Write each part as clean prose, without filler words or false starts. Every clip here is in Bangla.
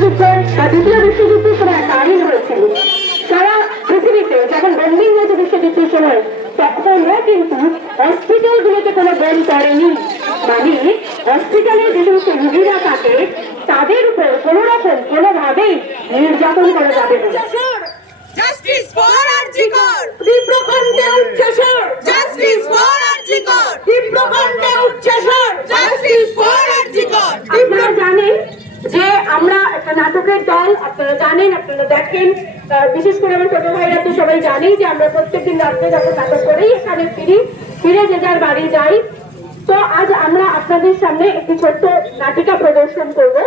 বিশ্বযুদ্ধের বা দ্বিতীয় বিশ্বযুদ্ধের সময় একটা আইন হয়েছিল। সারা পৃথিবীতে যখন বন্দিং হয়েছে বিশ্বযুদ্ধের সময়, তখনও কিন্তু হসপিটালগুলোতে কোনো বোম পড়েনি। মানে হসপিটালে যে সমস্ত রোগীরা থাকে তাদের উপর কোনো রকম কোনোভাবেই নির্যাতন করা যাবে না। Justice for Arjikor! তীব্রকণ্ঠে উচ্ছ্বাসের Justice for Arjikor! তীব্রকণ্ঠে উচ্ছ্বাসের Justice for Arjikor! আপনারা জানেন যে আমরা একটা নাটকের দল, আপনারা জানেন, আপনারা দেখেন, বিশেষ করে আমার ছোট ভাইরা তো সবাই জানেই যে আমরা প্রত্যেকদিন রাত্রে যখন নাটক করেই এখানে ফিরে যে যার বাড়ি যাই। তো আজ আমরা আপনাদের সামনে একটি ছোট্ট নাটিকা প্রদর্শন করব।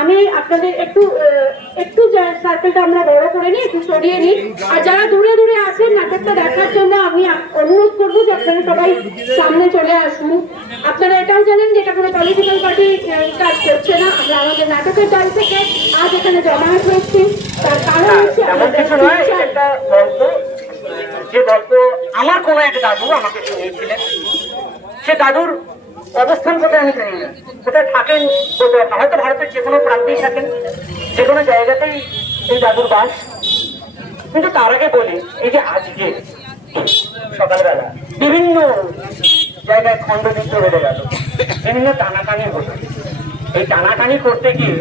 আমি আপনাদের একটু সার্কেলটা আমরা বড় করে নিই, একটু সরিয়ে নিই। আর যারা দূরে দূরে আছেন নাটকটা দেখার জন্য আমি অনুরোধ করবো যে আপনারা সবাই সামনে চলে আসুন। আপনারা এটাও জানেন যে এটা কোনো পলিটিক্যাল পার্টি কাজ করছে না। আমরা আমাদের নাটকের দল থেকে আজ এখানে জমায়েত হয়েছি, তার কারণ হচ্ছে যে গল্প আমার কোনো এক দাদু আমাকে শুনিয়েছিলেন। সে দাদুর অবস্থান কোথায় আমি জানি না, কোথায় থাকেন হয়তো ভারতের যে কোনো প্রান্তেই থাকেন, যে কোনো জায়গাতেই এই দাদুর বাস। কিন্তু তার আগে বলি, এই যে আজকে সকালবেলা বিভিন্ন জায়গায় খণ্ডযুদ্ধ বেড়ে গেল, বিভিন্ন টানাটানি হলো। এই টানাটানি করতে গিয়ে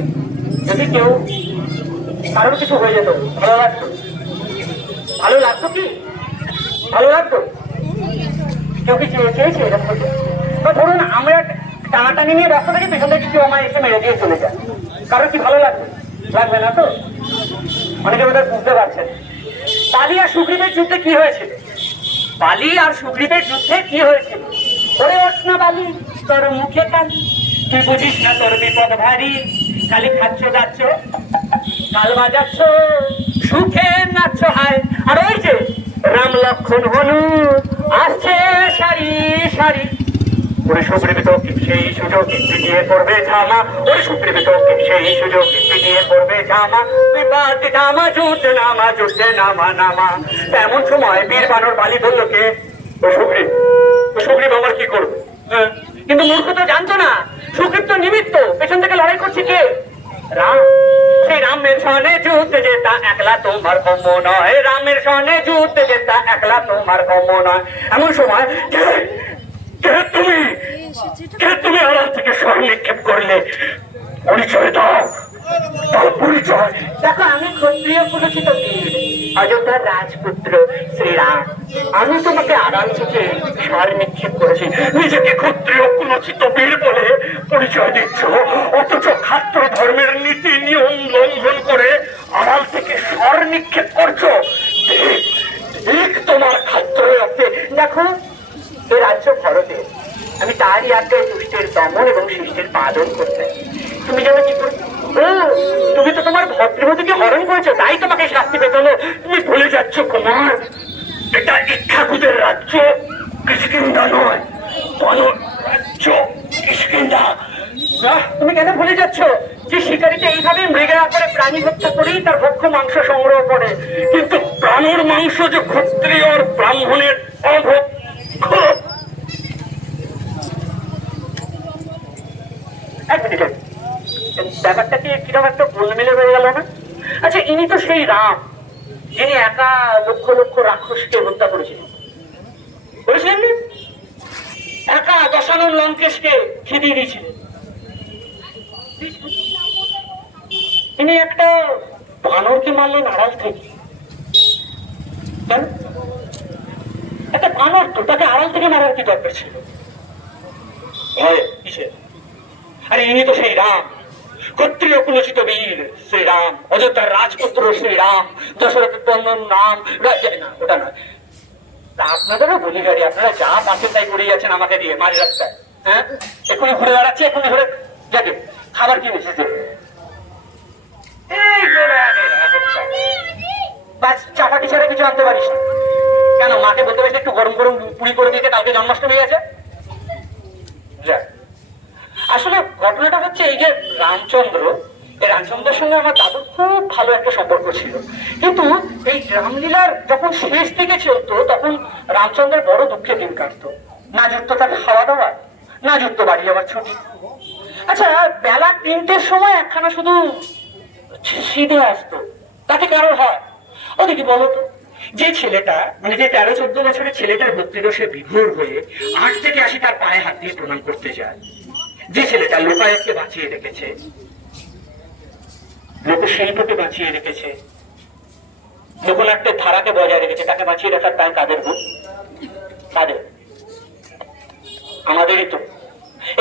যদি কেউ কারোর কিছু হয়ে যেত, ভালো লাগতো? ভালো লাগতো কি? ভালো লাগতো? কেউ কি চেয়েছে এরকম হতে? বা ধরুন আমরা টানাটানি নিয়ে ব্যস্ত থাকি, পেছন থেকে কেউ আমার এসে মেরে দিয়ে চলে যায়, কারোর কি ভালো লাগবে? লাগবে না তো? অনেকে বোধহয় বুঝতে পারছেন। বালি আর সুগ্রীবের যুদ্ধে কি হয়েছিল? বালি আর সুগ্রীবের যুদ্ধে কি হয়েছিল? ওরে ওঠ না বালি, তোর মুখে কালি, তুই বুঝিস না তোর বিপদ ভারী, খালি খাচ্ছ যাচ্ছ, কাল বাজাচ্ছ, সুখে নাচ্ছ হায়। আর ওই যে রাম লক্ষণ হনু আসছে সারি সারি, ওরে সুগ্রীব তোকে সেই সুযোগ পিটিয়ে করবে ঝামা, ওরে সুগ্রীব তোকে সেই সুযোগ পিটিয়ে করবে ঝামা, তুই বাদ নামা যুদ্ধে নামা যুদ্ধে নামা নামা। এমন সময় বীর বানর বালি বলল, কে? ও সুগ্রীব। ও সুগ্রীব আমার কি করবে? কিন্তু মূর্খ তো জানতো না সুগ্রীব তো নিমিত্ত, পেছন থেকে লড়াই করছে কে? রাম। সেই রামের সনে যুদ্ধে যেতা একলা তোমার কম্য নয়, রামের সনে যুদ্ধে যেতা একলা তোমার কম্য নয়। এমন সময় তুমি আড়াল থেকে স্বর নিক্ষেপ করলে, পরিচয় দাও, পরিচয়। দেখো, আমি ক্ষত্রিয় কুলচিত বীর, অযোধ্যার রাজপুত্র শ্রীরাম। আমি তোমাকে আড়াল থেকে স্বর নিক্ষেপ করেছি, নিজেকে ক্ষত্রিয় কুলচিত বীর বলে পরিচয় দিচ্ছ, অথচ খাত্র ধর্মের নীতি নিয়ম লঙ্ঘন করে আড়াল থেকে স্বর নিক্ষেপ করছো। ঠিক তোমার খাত্র আছে। দেখো, এ রাজ্য ভারতে, আমি তারই আজ্ঞায় দুষ্টের দমন এবং শিষ্টের পালন করতে। তুমি যেন কি করছো? তুমি তো তোমার ভদ্রবতীকে হরণ করেছো, তাই তোমাকে শাস্তি পেতে হলো। তুমি ভুলে যাচ্ছ কুমার, এটা ইক্ষাকুদের রাজ্য, কিষ্কিন্ধা নয়। বানর রাজ্য কিষ্কিন্ধা। তুমি কেন ভুলে যাচ্ছ যে শিকারীতে এইভাবে মৃগের আকারে প্রাণী হত্যা করেই তার ভক্ষ মাংস সংগ্রহ করে, কিন্তু প্রাণীর মাংস যে ক্ষত্রিয় আর ব্রাহ্মণের অভক্ষ। ব্যাপারটা কি কিরকম একটা গোলমেলে হয়ে গেল না? আচ্ছা, ইনি তো সেই রাম যিনি একা লক্ষ লক্ষ রাক্ষসকে হত্যা করেছিলেন, বলেছিলেন না? একা দশানন লঙ্কেশকে খেদিয়ে দিয়েছিলেন। তিনি একটা বানরকে মারলেন আড়াল থেকে। কেন? একটা বানর তো, তাকে আড়াল থেকে মারার কি দরকার ছিল? কিসের? আরে ইনি তো সেই রাম, ক্ষত্রিয় কুলচিত বীর শ্রীরাম, অযোধ্যার রাজপুত্র শ্রীরাম, দশরথের বন্ধন নাম। না, ওটা নয়। আপনাদেরও বলি গাড়ি, আপনারা যা পাচ্ছেন তাই করে যাচ্ছেন আমাকে দিয়ে মাঝ রাস্তায়। হ্যাঁ, এক্ষুনি ঘুরে দাঁড়াচ্ছি, এক্ষুনি ঘুরে যাকে খাবার কিনেছিস চাপাটি ছাড়া কিছু আনতে পারিস না কেন? মাকে বলতে পারিস একটু গরম গরম পুরি করে দিতে, কালকে জন্মাষ্টমী আছে। আসলে ঘটনাটা হচ্ছে এই যে রামচন্দ্র, এই রামচন্দ্রের সঙ্গে আমার দাদুর খুব ভালো একটা সম্পর্ক ছিল, কিন্তু এই রামলীলার যখন শেষ দিকে চলতো তখন রামচন্দ্রের বড় দুঃখে দিন কাটতো। না জুটতো তার খাওয়া দাওয়া, না জুটতো বাড়ি যাওয়ার ছুটি। আচ্ছা, বেলা 3টের সময় একখানা শুধু সিধে আসতো, তাতে কারো হয়? ওদিকে বলো তো, যে ছেলেটা মানে যে 13-14 বছরের ছেলেটার ভক্তিরসে বিভোর হয়ে 8 থেকে 80 তার পায়ে হাত দিয়ে প্রণাম করতে যায়, যে ছেলেটা লোকায়তকে বাঁচিয়ে রেখেছে, লোকশিল্পকে বাঁচিয়ে রেখেছে, লোকনাট্যের ধারাকে বজায় রেখেছে, তাকে বাঁচিয়ে রাখার দায় কাদের? কাদের? আমাদেরই তো,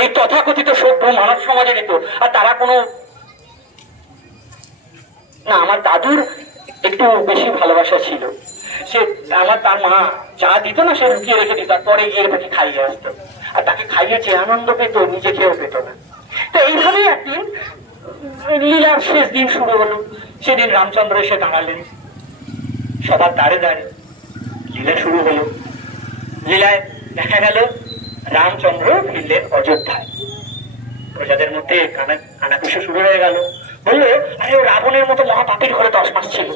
এই তথাকথিত সভ্য মানব সমাজেরই তো। আর তারা কোনো না, আমার দাদুর একটু বেশি ভালোবাসা ছিল। সে তার মা যা দিত না, সে লুকিয়ে রেখে দিত, তারপরে গিয়ে তাকে খাইয়ে আসতো। আর তাকে খাইয়ে যে আনন্দ পেত, নিজে খেয়েও পেত না। তো এইভাবেই একদিন লীলার শেষ দিন শুরু হলো। সেদিন রামচন্দ্র এসে দাঁড়ালেন সবার দ্বারে দ্বারে, লীলা শুরু হলো। লীলায় দেখা গেল রামচন্দ্র ফিরলেন অযোধ্যায়। প্রজাদের মধ্যে কানাঘুষো শুরু হয়ে গেল। বললো, আরে ও রাবণের মতো মহাপাপীর ঘরে 10 মাস ছিল।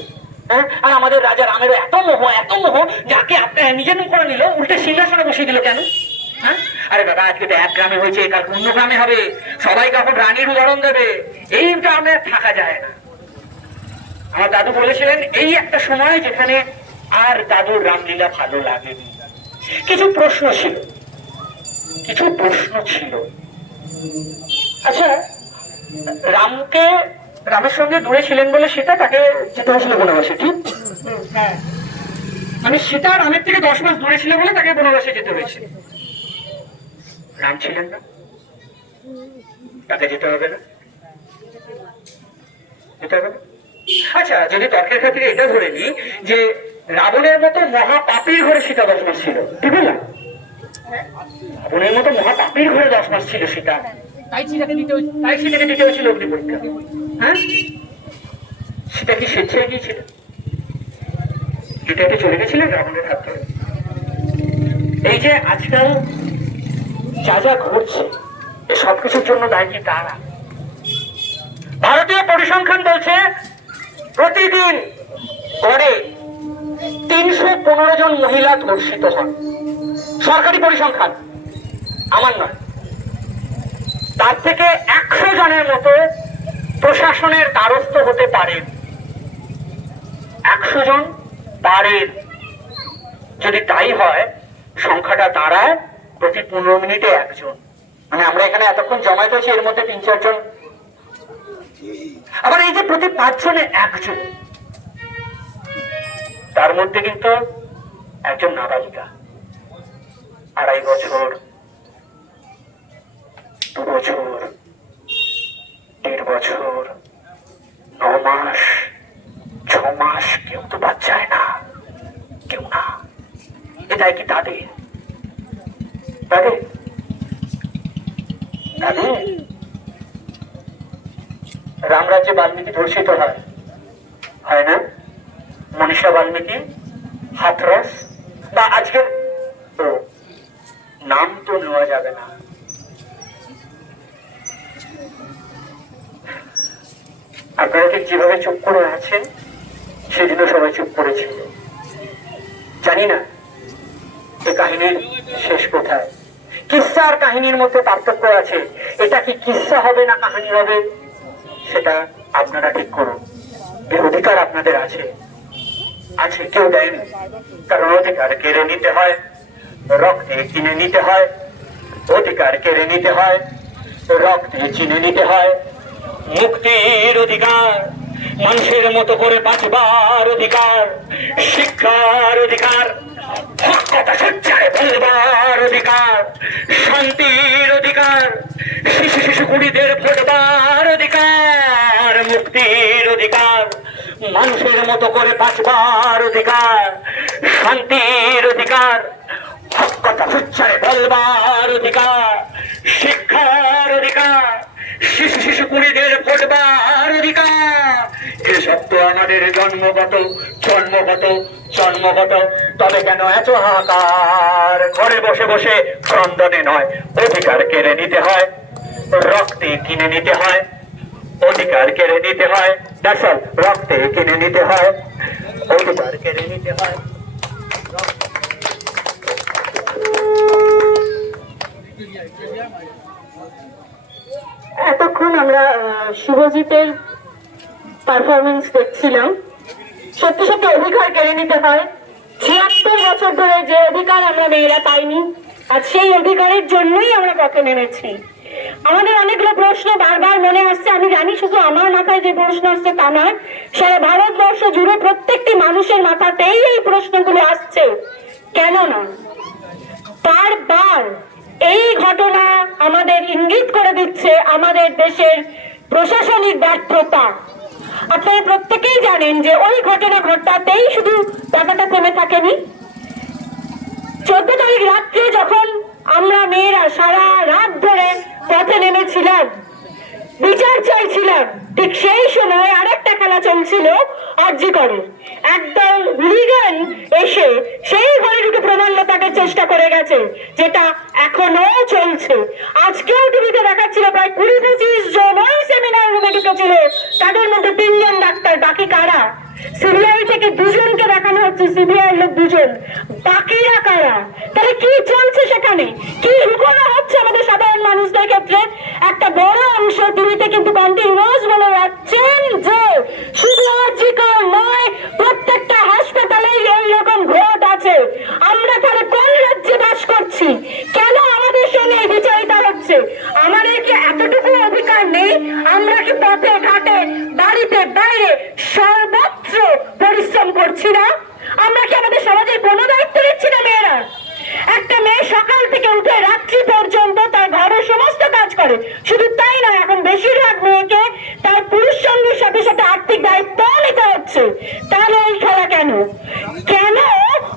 হ্যাঁ, আর আমাদের রাজা রামেরও এত মোহ, যাকে নিজের মুখ করে নিল, উল্টে সিংহাসনে বসিয়ে দিল কেন? হ্যাঁ, আরে বাবা, আজকে তো 1 গ্রামে হয়েছে, কাল অন্য গ্রামে হবে, সবাই কখন রানীর উদাহরণ দেবে, এই গ্রামে থাকা যায় না। আমার দাদু বলেছিলেন, এই একটা সময় যেখানে আর দাদুর রামলীলা ভালো লাগেনি। কিছু প্রশ্ন ছিল। আচ্ছা, রামের সঙ্গে দূরে ছিলেন বলে সীতা তাকে যেতে হয়েছিল বনবাসে, ঠিক? হ্যাঁ, মানে সীতা রামের থেকে 10 মাস দূরে ছিল বলে তাকে বনবাসে যেতে হয়েছে। রাম ছিলেন না, তাকে যেতে হবে না? আচ্ছা, যদি তর্কের ক্ষেত্রে এটা ধরে নিই যে রাবণের মতো মহাপাপীর ঘরে সীতা 10 মাস ছিল, ঠিক না? রাবণের মতো মহাপাপীর ঘরে 10 মাস ছিল সীতা, তাই সীতাকে দিতে হয়েছিল অগ্নি পরীক্ষা। হ্যাঁ, সীতা কি স্বেচ্ছায় গিয়েছিল? সীতাকে চলে গেছিলেন রাবণের হাত ধরে। এই যে আজকাল যা ঘটছে, সবকিছুর জন্য দায়ী কি তারা? ভারতীয় পরিসংখ্যান বলছে প্রতিদিন গড়ে 315 জন মহিলা ধর্ষিত হন। সরকারি পরিসংখ্যান, আমার নয়। তার থেকে 100 জনের মতো প্রশাসনের দ্বারস্থ হতে পারেন। 100 জন পারেন। যদি তাই হয়, সংখ্যাটা দাঁড়ায় প্রতি 15 মিনিটে 1 জন। মানে আমরা এখানে এতক্ষণ জমায়েত হয়েছি, এর মধ্যে 3-4 জন। আবার এই যে প্রতি 5 জনে 1 জন, তার মধ্যে কিন্তু একজন নাবালিকা, 2.5 বছর, 2 বছর, 1.5 বছর, 9 মাস, 6 মাস, কেউ তো বাচ্চায় না, কেউ না। এটাই কি তাদের? রামরাজ্যে বাল্মীকি ধর্ষিত হয় না? মনীষা বাল্মীকি, হাথরস, বা আজকের নাম তো নেওয়া যাবে না, আপনারা ঠিক যেভাবে চুপ করে আছেন, সেদিন সবাই চুপ করেছিল। জানি না এই কাহিনীর শেষ কোথায়। কিস্সা আর কাহিনীর মধ্যে পার্থক্য আছে। এটা কি কিস্সা হবে না কাহিনী হবে, সেটা আপনারা ঠিক করুন। এর অধিকার আপনাদের আছে, কেউ দেয়নি। কারণ অধিকার কেড়ে নিতে হয়, রক্তে কিনে নিতে হয়। অধিকার কেড়ে নিতে হয়, রক্তে চিনে নিতে হয়। মুক্তির অধিকার, মানুষের মতো করে বাঁচবার অধিকার, শিক্ষার অধিকার, কথা সচ্চায় বলবার অধিকার, শান্তির অধিকার, শিশু কুড়িদের ফোটবার অধিকার, মুক্তির অধিকার, মানুষের মতো করে বাঁচবার অধিকার, শান্তির অধিকার, কথা সচ্চায় বলবার অধিকার, শিক্ষার অধিকার, শিশু কুড়িদের ফোটবার অধিকার। এসব তো আমাদের জন্মগত। তবে কেন এত হাহাকার? ঘরে বসে বসে ক্রন্দনে নয়, অধিকার কেড়ে নিতে হয়, রক্তে কিনে নিতে হয়। অধিকার কেড়ে নিতে হয়, রক্তে কিনে নিতে হয়, অধিকার কেড়ে নিতে হয়। এতক্ষণ আমরা শুভজিতের পারফরমেন্স দেখছিলাম। সত্যি সত্যি অধিকার কেড়ে নিতে হয়। ৭৬ বছর ধরে যে অধিকার আমরা মেয়েরা পাইনি, আর সেই অধিকারের জন্যই আমরা পথে নেমেছি। আমাদের অনেকগুলো প্রশ্ন বারবার মনে আসছে। আমি জানি শুধু আমার মাথায় যে প্রশ্ন আসছে তা নয়, সারা ভারতবর্ষ জুড়ে প্রত্যেকটি মানুষের মাথাতেই এই প্রশ্নগুলো আসছে। কেন না? বারবার এই ঘটনা আমাদের ইঙ্গিত করে দিচ্ছে আমাদের দেশের প্রশাসনিক ব্যর্থতা। আপনারা প্রত্যেকেই জানেন যে ওই ঘটনা ঘটাতেই শুধু ব্যাপারটা থেমে থাকেনি। 14 তারিখ রাত্রে যখন আমরা মেয়েরা সারা রাত ধরে পথে নেমেছিলাম, বিচার চাইছিলাম, ঠিক সেই সময় আরেকটা খেলা চলছিল আরজি করে। একদল হুলিগান এসে সেই ঘরে ঢুকে প্রমাণ লোপাটের চেষ্টা করে গেছে, যেটা এখনো চলছে। আজকেও টিভিতে দেখাচ্ছিল প্রায় 20-25 জন ওই সেমিনার রুমে ঢুকেছিল, তাদের মধ্যে 3 জন ডাক্তার। বাকি কারা? সিবিআই থেকে 2 জনকে দেখানো হচ্ছে, সিবিআই লোক 2 জন, বাকিরা কারা? তাহলে কি চলছে সেখানে? কি লুকানো হচ্ছে আমাদের সাধারণ মানুষদের ক্ষেত্রে? একটা বড় অংশ টিভিতে কিন্তু কন্টিনিউয়াস বলে যাচ্ছেন যে শুধু আরজি কর নয়, প্রত্যেকটা হাসপাতালে এইরকম ঘট আছে। আমরা তাহলে কোন রাজ্যে বাস করছি? কেন আমাদের সঙ্গে এই বিচারিতা হচ্ছে? আমাদের কি এতটুকু অধিকার নেই? আমরা কি পথে ঘাটে বাড়িতে বাইরে সর্বত্র পরিশ্রম করছি না? আমরা কি আমাদের সমাজের কোনো দায়িত্ব নিচ্ছি না? মেয়েরা, একটা মেয়ে সকাল থেকে উঠে রাত্রি পর্যন্ত তার ঘরের সমস্ত কাজ করে। শুধু তাই নয়, এখন বেশিরভাগ মেয়েকে তার পুরুষ সঙ্গীর সাথে সাথে আর্থিক দায়িত্ব নিতে হচ্ছে। তাহলে এই খেলা কেন? কেন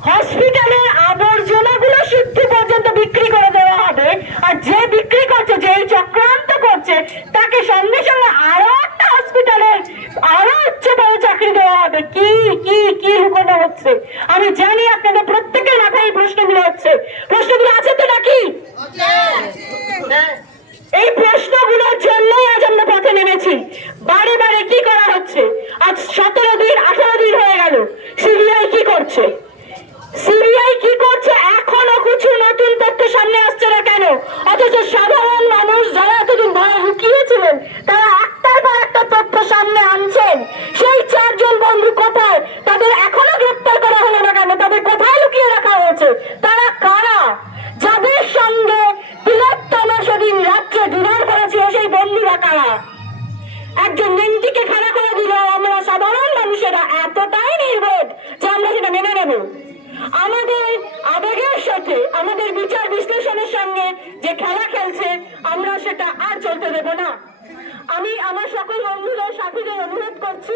হসপিটালের আবর্জনাগুলো শুদ্ধ পর্যন্ত বিক্রি করে দেওয়া হবে, আর যে বিক্রি করছে, যে চক্রান্ত করছে, তাকে সঙ্গে সঙ্গে আরো একটা হসপিটালের আরো উচ্চতর চাকরি দেওয়া হবে? কি কি কি লুকানো হচ্ছে? আমি জানি আপনাদের প্রত্যেকের মাথায় এই প্রশ্নগুলো হচ্ছে। প্রশ্নগুলো আছে তো নাকি? এই প্রশ্নগুলোর জন্যই আজ আমরা পথে নেমেছি। বারে বারে কি করা হচ্ছে? আজ 17 দিন 18 দিন হয়ে গেল। সিবিআই কি করছে? সিবিআই কি করছে? এখনো কিছু নতুন তথ্য সামনে আসছে না কেন? অথচ সাধারণ মানুষ যারা এতদিন ভয়ে লুকিয়েছিলেন, তারা একটার পর একটা তথ্য সামনে আনছেন। সেই 4 জন বন্ধু কোথায়? তাদের এখনো গ্রেপ্তার করা হলো না কেন? তাদের কোথায় লুকিয়ে রাখা হয়েছে? তারা কারা? যাদের সঙ্গে বৃহত্তম সেদিন রাত্রে ডিনার করেছিল সেই বন্ধুরা কারা? একজন মেন্টিকে খাড়া করে দিল আমরা সাধারণ মানুষেরা এতটাই নির্বোধ যে আমরা সেটা মেনে নেব? আমাদের আবেগের সাথে আমাদের বিচার বিশ্লেষণের সঙ্গে যে খেলা খেলছে, আমরা সেটা আর চলতে দেব না। আমি আমার সকল বন্ধুদের সাথীদের অনুরোধ করছি,